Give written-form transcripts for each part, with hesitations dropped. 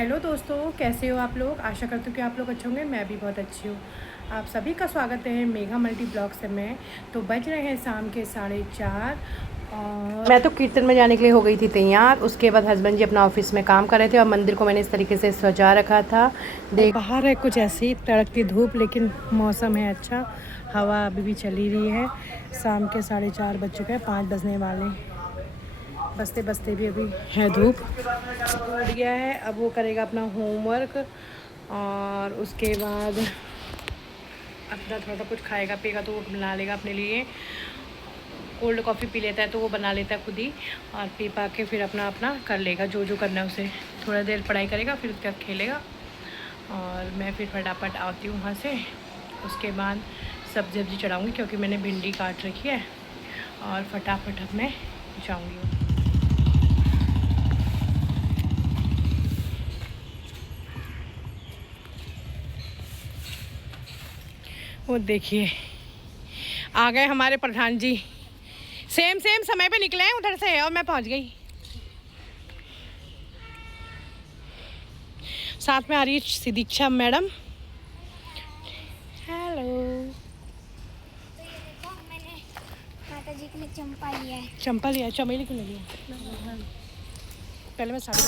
Hello दोस्तों, कैसे हो आप लोग। आशा करती हूँ कि आप लोग अच्छे होंगे। मैं भी बहुत अच्छी हूँ। आप सभी का स्वागत है मेघा मल्टी ब्लॉग से। मैं तो बज रहे हैं शाम के 4:30 और मैं तो कीर्तन में जाने के लिए हो गई थी तैयार। उसके बाद हस्बैंड जी अपना ऑफिस में काम कर रहे थे और मंदिर को मैंने इस तरीके से सजा रखा था। देख बाहर है कुछ ऐसी तड़कती धूप, लेकिन मौसम है अच्छा। हवा अभी भी चली रही है। शाम के 4:30 बज चुके हैं, 5 बजने वाले। बसते बसते भी अभी है धूप। उठ गया है, अब वो करेगा अपना होमवर्क और उसके बाद अपना थोड़ा सा कुछ खाएगा पिएगा तो वो बना लेगा अपने लिए। कोल्ड कॉफ़ी पी लेता है तो वो बना लेता है खुद ही, और पी पा के फिर अपना अपना कर लेगा जो जो करना है उसे। थोड़ा देर पढ़ाई करेगा, फिर उसके बाद खेलेगा और मैं फिर फटाफट आती हूँ वहाँ से। उसके बाद सब्जी चढ़ाऊँगी क्योंकि मैंने भिंडी काट रखी है और फटाफट अब मैं जाऊँगी। वो देखिए आ गए हमारे प्रधान जी। सेम समय पे निकले हैं उधर से और मैं पहुंच गई। साथ में आ रही है सिदीक्षा मैडम। हेलो। तो ये देखो मैंने माता जी के लिए चंपा लिया है। चंपा लिया, चमेली क्यों नहीं लिया? पहले मैं साड़ी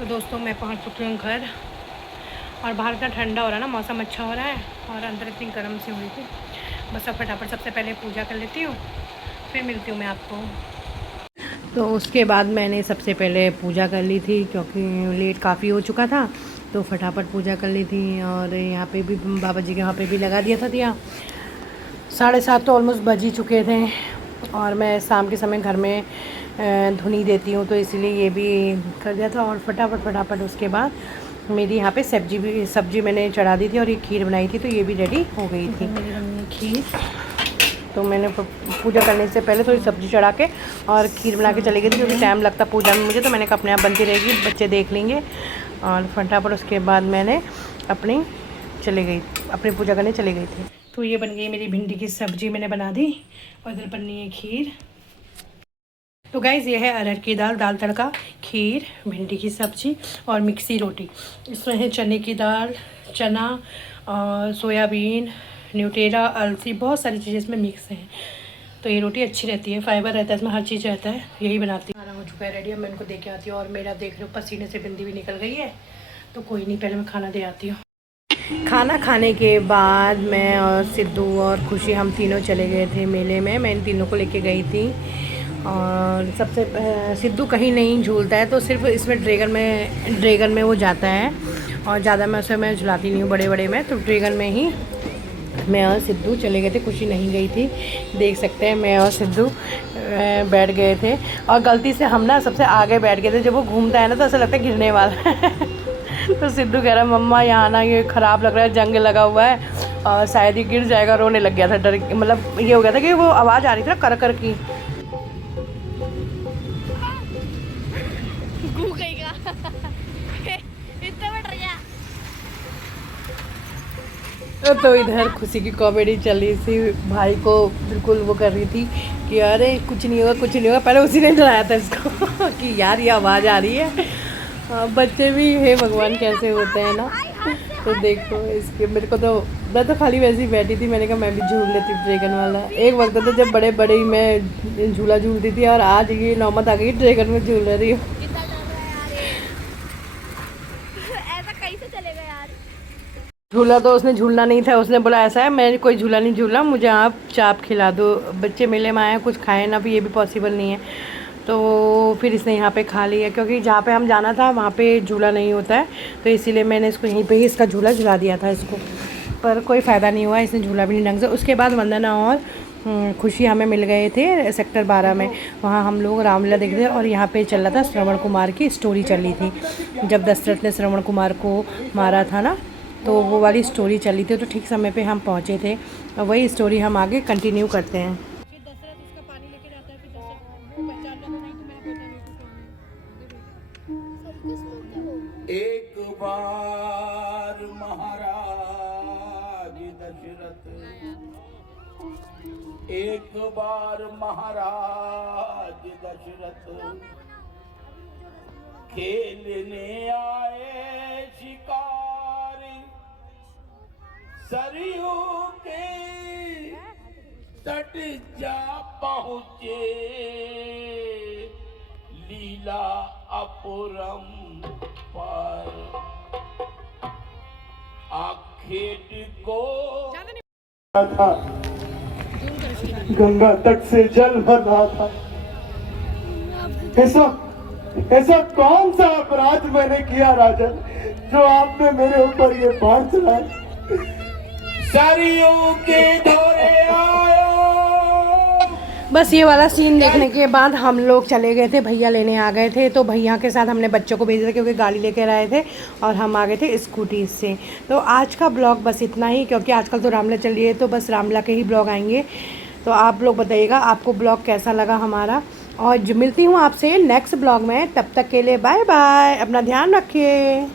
तो दोस्तों मैं पहुंच चुकी हूँ घर, और बाहर इतना ठंडा हो रहा है ना, मौसम अच्छा हो रहा है, और अंदर इतनी गर्म सी हुई थी। बस अब फटाफट सबसे पहले पूजा कर लेती हूँ, फिर मिलती हूँ मैं आपको। तो उसके बाद मैंने सबसे पहले पूजा कर ली थी, क्योंकि लेट काफ़ी हो चुका था, तो फटाफट पूजा कर ली थी। और यहाँ पे भी बाबा जी के वहाँ पे भी लगा दिया था दिया। 7:30 तो ऑलमोस्ट बज ही चुके थे, और मैं शाम के समय घर में धुनी देती हूँ, तो इसीलिए ये भी कर दिया था। और फटाफट उसके बाद मेरी यहाँ पे सब्जी मैंने चढ़ा दी थी, और ये खीर बनाई थी, तो ये भी रेडी हो गई थी मेरी बनी खीर। तो मैंने पूजा करने से पहले थोड़ी सब्ज़ी चढ़ा के और खीर बना के चली गई थी, क्योंकि टाइम लगता पूजा में मुझे, तो मैंने कहा अपने आप बनती रहेगी, बच्चे देख लेंगे। और फटाफट उसके बाद मैंने अपनी पूजा करने चली गई थी। तो ये बन गई मेरी भिंडी की सब्ज़ी, मैंने बना दी, और इधर बननी है खीर। तो गाइज़ ये है अरहर की दाल तड़का, खीर, भिंडी की सब्ज़ी और मिक्सी रोटी। इसमें है चने की दाल, चना और सोयाबीन, न्यूटेला, अलसी, बहुत सारी चीज़ें इसमें मिक्स हैं। तो ये रोटी अच्छी रहती है, फाइबर रहता है इसमें, हर चीज़ रहता है, यही बनाती हूँ। खाना हो चुका है रेडी, अब मैं इनको दे के आती हूँ। और मेरा देख लो पसीने से बिंदी भी निकल गई है, तो कोई नहीं, पहले मैं खाना दे आती हूँ। खाना खाने के बाद मैं और सिद्धू और खुशी हम तीनों चले गए थे मेले में। मैं इन तीनों को लेके गई थी। और सबसे सिद्धू कहीं नहीं झूलता है, तो सिर्फ इसमें ड्रैगन में वो जाता है, और ज़्यादा मैं झुलाती नहीं हूँ बड़े में, तो ड्रैगन में ही मैं और सिद्धू चले गए थे। खुशी नहीं गई थी, देख सकते हैं मैं और सिद्धू बैठ गए थे, और गलती से हम ना सबसे आगे बैठ गए थे। जब वो घूमता है ना तो ऐसा लगता है गिरने वाला है। तो सिद्धू कह रहा है मम्मा यहाँ ना ये ख़राब लग रहा है, जंग लगा हुआ है और शायद ही गिर जाएगा। रोने लग गया था, डर, मतलब ये हो गया था कि वो आवाज़ आ रही थी ना कर की। तो इधर खुशी की कॉमेडी चल रही थी, भाई को बिल्कुल वो कर रही थी कि अरे कुछ नहीं होगा। पहले उसी ने डराया था इसको कि यार ये आवाज़ आ रही है। बच्चे भी हे भगवान कैसे होते हैं ना। तो देखो इसके, मेरे को तो, मैं तो खाली वैसे ही बैठी थी, मैंने कहा मैं भी झूल लेती ड्रैगन वाला। एक वक्त था जब बड़े मैं झूला झूलती थी, और आज ये नौबत आ गई ड्रैगन में झूल रही हूँ। झूला तो उसने झूलना नहीं था, उसने बोला ऐसा है मैं कोई झूला नहीं झूला, मुझे आप चाप खिला दो। बच्चे मेले में आए हैं, कुछ खाए ना, भी ये भी पॉसिबल नहीं है। तो फिर इसने यहाँ पे खा लिया, क्योंकि जहाँ पे हम जाना था वहाँ पे झूला नहीं होता है, तो इसीलिए मैंने इसको यहीं पे ही इसका झूला झुला दिया था इसको, पर कोई फ़ायदा नहीं हुआ, इसने झूला भी नहीं ढंग से। उसके बाद वंदना और खुशी हमें मिल गए थे सेक्टर 12 में, वहाँ हम लोग रामलीला देख रहे थे, और यहाँ पे चल रहा था श्रवण कुमार की स्टोरी चल रही थी, जब दशरथ ने श्रवण कुमार को मारा था ना, तो वो वाली स्टोरी चली थी। तो ठीक समय पे हम पहुँचे थे, और वही स्टोरी हम आगे कंटिन्यू करते हैं। फिर दशरथ उसका पानी लेके जाता है, फिर दशरथ वो पहचान लेता नहीं, तो मेरा बेटा नहीं। एक बार महाराज दशरथ, एक बार महाराज दशरथ खेलने आए शिकारी, सरयू के तट जा पहुँचे, लीला अपुरम पर आखेट को था, गंगा तट से जल भर रहा था। ऐसा कौन सा अपराध मैंने किया राजन, जो आपने मेरे ऊपर ये बाण चलाया? सरयू के धोरे आयो। बस ये वाला सीन देखने के बाद हम लोग चले गए थे, भैया लेने आ गए थे। तो भैया के साथ हमने बच्चों को भेजा था, क्योंकि गाड़ी लेकर आए थे, और हम आ गए थे स्कूटी से। तो आज का ब्लॉग बस इतना ही, क्योंकि आजकल तो रामलीला चल रही है, तो बस रामलीला के ही ब्लॉग आएंगे। तो आप लोग बताइएगा आपको ब्लॉग कैसा लगा हमारा, और मिलती हूँ आपसे नेक्स्ट ब्लॉग में। तब तक के लिए बाय बाय, अपना ध्यान रखिए।